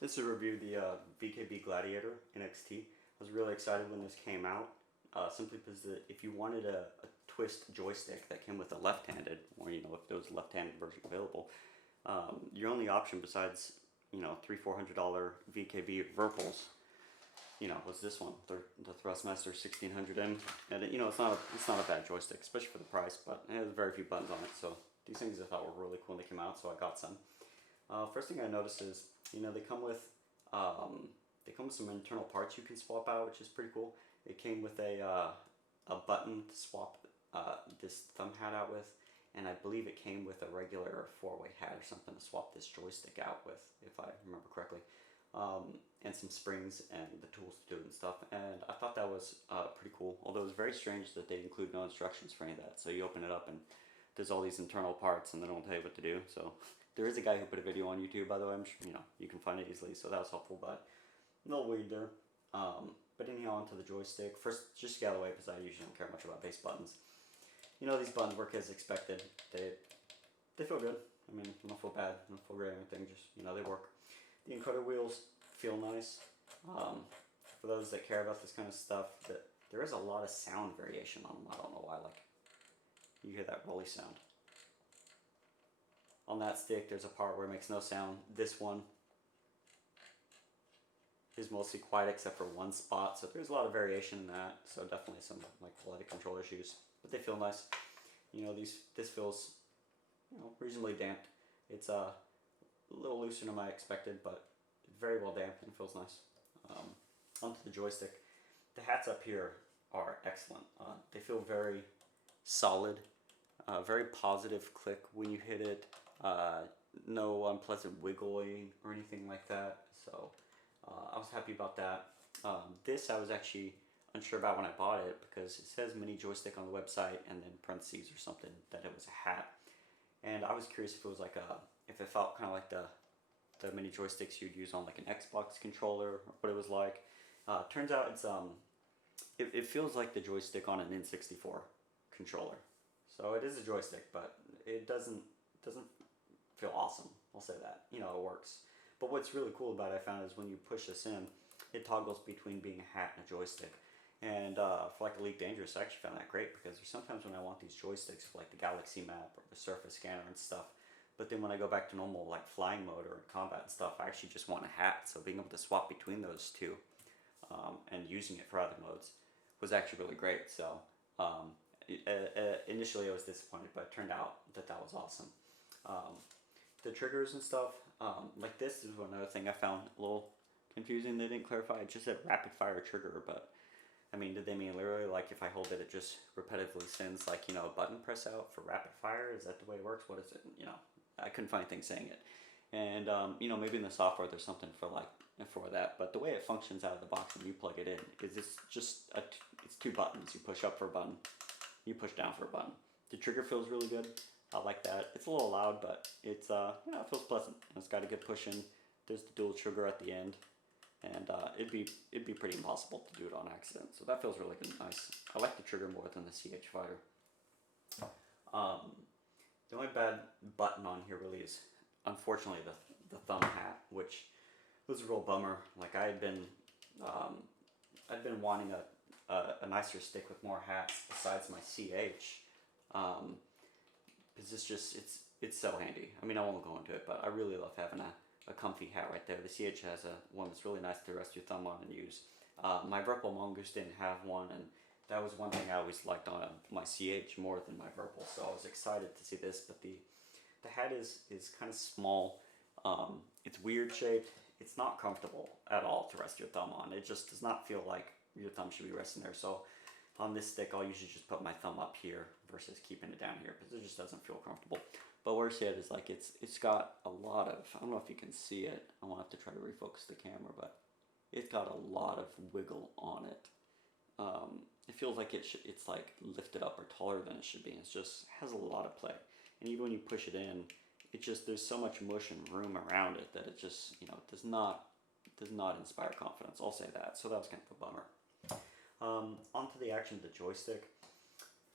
This is a review of the VKB Gladiator NXT. I was really excited when this came out, simply because if you wanted a twist joystick that came with a left-handed, or if there was a left-handed version available, your only option besides $300-400 VKB Virpils, was this one, the Thrustmaster 1600M, and it's not a bad joystick, especially for the price, but it has very few buttons on it. So these things I thought were really cool when they came out, so I got some. First thing I noticed is, they come with some internal parts you can swap out, which is pretty cool. It came with a button to swap this thumb hat out with, and I believe it came with a regular 4-way hat or something to swap this joystick out with, if I remember correctly. And some springs and the tools to do it and stuff. And I thought that was pretty cool. Although it was very strange that they include no instructions for any of that. So you open it up and there's all these internal parts and they don't tell you what to do. So there is a guy who put a video on YouTube, by the way. I'm sure you can find it easily. So that was helpful, but no weed there. But anyhow, onto the joystick. First, just to get out of the way, because I usually don't care much about base buttons. These buttons work as expected. They feel good. I mean, they don't feel bad, they don't feel great or anything. Just they work. The encoder wheels feel nice. For those that care about this kind of stuff, there is a lot of sound variation on them. I don't know why. Like, you hear that rolly sound. On that stick, there's a part where it makes no sound. This one is mostly quiet except for one spot, so there's a lot of variation in that. So definitely some quality control issues, but they feel nice. This feels reasonably damped. It's a little looser than I expected, but very well damped and feels nice. Onto the joystick. The hats up here are excellent. They feel very solid, very positive click when you hit it. No unpleasant wiggling or anything like that. So I was happy about that. This I was actually unsure about when I bought it, because it says mini joystick on the website and then parentheses or something that it was a hat. And I was curious if it was if it felt kind of like the mini joysticks you'd use on like an Xbox controller, or what it was like. Turns out it's it feels like the joystick on an N64 controller. So it is a joystick, but it doesn't feel awesome. I'll say that. It works. But what's really cool about it, I found, is when you push this in, it toggles between being a hat and a joystick. And for like Elite Dangerous, I actually found that great, because there's sometimes when I want these joysticks for like the Galaxy map or the Surface Scanner and stuff. But then when I go back to normal like flying mode or combat and stuff, I actually just want a hat. So being able to swap between those two and using it for other modes was actually really great. So initially I was disappointed, but it turned out that was awesome. The triggers and stuff, like this is another thing I found a little confusing. They didn't clarify. It just said rapid fire trigger, but I mean, did they mean literally like if I hold it, it just repetitively sends like a button press out for rapid fire? Is that the way it works? What is it? I couldn't find anything saying it. And maybe in the software there's something for that, but the way it functions out of the box when you plug it in is it's just it's two buttons. You push up for a button, you push down for a button. The trigger feels really good. I like that. It's a little loud, but it's it feels pleasant. It's got a good push in. There's the dual trigger at the end, and it'd be pretty impossible to do it on accident. So that feels really good, nice. I like the trigger more than the CH Fighter. The only bad button on here really is, unfortunately, the thumb hat, which was a real bummer. Like I'd been wanting a nicer stick with more hats besides my CH. Because it's so handy. I mean, I won't go into it, but I really love having a comfy hat right there. The CH has one that's really nice to rest your thumb on and use. My Virpil Mongoose didn't have one, and that was one thing I always liked on my CH more than my Virpil, so I was excited to see this. But the hat is kind of small. It's weird shaped. It's not comfortable at all to rest your thumb on. It just does not feel like your thumb should be resting there. So on this stick, I'll usually just put my thumb up here versus keeping it down here, because it just doesn't feel comfortable. But worse yet is like it's got a lot of, I don't know if you can see it. I won't have to try to refocus the camera, but it's got a lot of wiggle on it. It feels like it's like lifted up or taller than it should be. It just has a lot of play, and even when you push it in, there's so much mush and room around it that it just does not inspire confidence. I'll say that. So that was kind of a bummer. Onto the action of the joystick.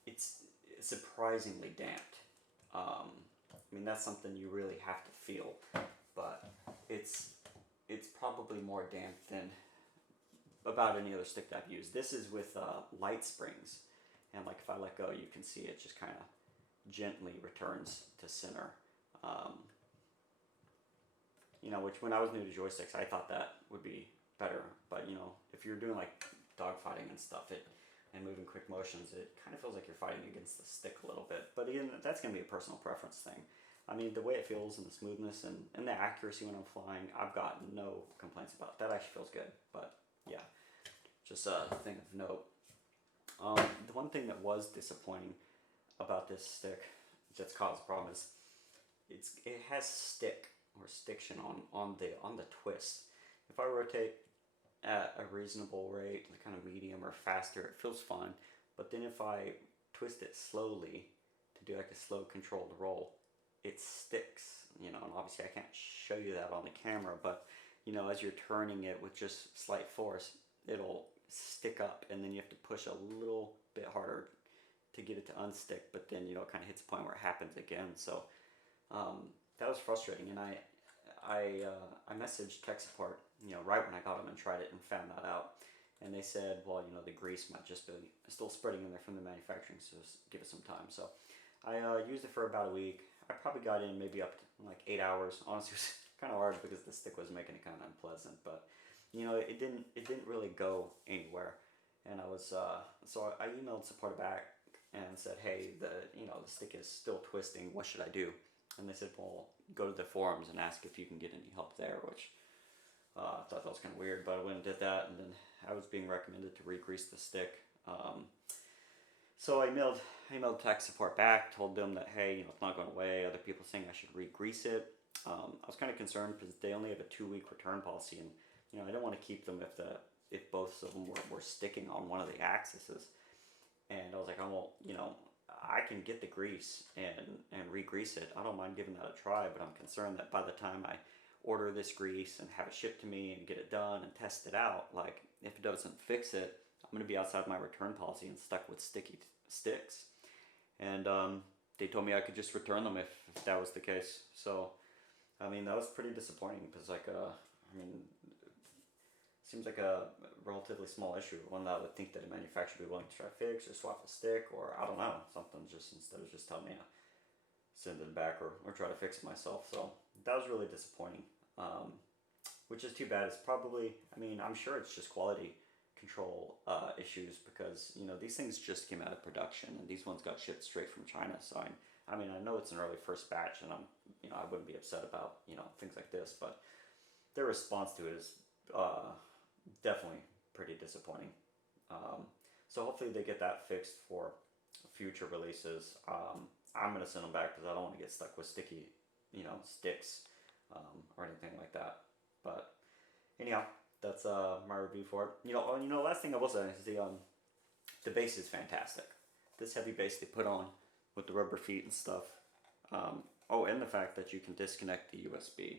It's surprisingly damped. I mean, that's something you really have to feel, but it's probably more damp than about any other stick that I've used. This is with light springs, and like if I let go, you can see it just kind of gently returns to center. You know, which when I was new to joysticks, I thought that would be better. But you know, if you're doing like dogfighting and stuff, and moving quick motions, it kind of feels like you're fighting against the stick a little bit. But again, that's going to be a personal preference thing. I mean, the way it feels and the smoothness and the accuracy when I'm flying, I've got no complaints about it. That actually feels good. But yeah, just a thing of note. The one thing that was disappointing about this stick that's caused a problem is it has stick or stiction on the twist. If I rotate at a reasonable rate, like kind of medium or faster, it feels fine. But then if I twist it slowly to do like a slow controlled roll, it sticks, you know, and obviously I can't show you that on the camera, but you know, as you're turning it with just slight force, it'll stick up, and then you have to push a little bit harder to get it to unstick, but then, you know, it kind of hits a point where it happens again. So that was frustrating, and I messaged tech support, you know, right when I got them and tried it and found that out. And they said, well, you know, the grease might just be still spreading in there from the manufacturing, so give it some time. So I used it for about a week. I probably got in maybe up to like 8 hours. Honestly, it was kind of hard because the stick was making it kind of unpleasant. But you know, it didn't really go anywhere. And I was so I emailed support back and said, hey, the stick is still twisting. What should I do? And they said, well, go to the forums and ask if you can get any help there, which I thought that was kind of weird, but I went and did that, and then I was being recommended to re-grease the stick. So I emailed tech support back, told them that, hey, you know, it's not going away. Other people saying I should re-grease it. I was kind of concerned because they only have a 2-week return policy, and you know, I don't want to keep them if both of them were sticking on one of the axes. And I was like, oh, well, you know, I can get the grease and re-grease it. I don't mind giving that a try, but I'm concerned that by the time I order this grease and have it shipped to me and get it done and test it out, like if it doesn't fix it, I'm going to be outside my return policy and stuck with sticky sticks. And they told me I could just return them if that was the case. So, I mean, that was pretty disappointing because, like, I mean, it seems like a relatively small issue, one that I would think that a manufacturer would be willing to try to fix or swap a stick, or I don't know, something, just instead of just telling me to send it back or try to fix it myself. So that was really disappointing, which is too bad. It's probably, I mean, I'm sure it's just quality control issues because, you know, these things just came out of production and these ones got shipped straight from China. So I mean, I know it's an early first batch, and you know, I wouldn't be upset about, you know, things like this, but their response to it is definitely pretty disappointing. So hopefully they get that fixed for future releases. I'm gonna send them back because I don't want to get stuck with sticky, you know, sticks or anything like that. But anyhow, that's my review for it. You know, last thing I will say is the base is fantastic. This heavy base they put on with the rubber feet and stuff. Oh, and the fact that you can disconnect the USB.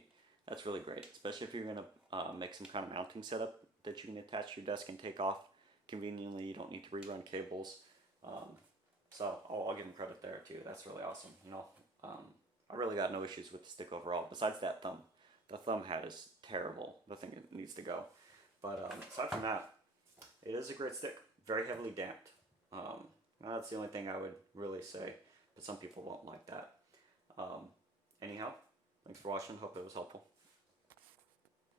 That's really great, especially if you're going to make some kind of mounting setup that you can attach to your desk and take off conveniently. You don't need to rerun cables. So I'll give them credit there too. That's really awesome. You know, I really got no issues with the stick overall, besides that thumb. The thumb head is terrible. The thing needs to go. But aside from that, it is a great stick. Very heavily damped. That's the only thing I would really say, but some people won't like that. Anyhow, thanks for watching. Hope it was helpful.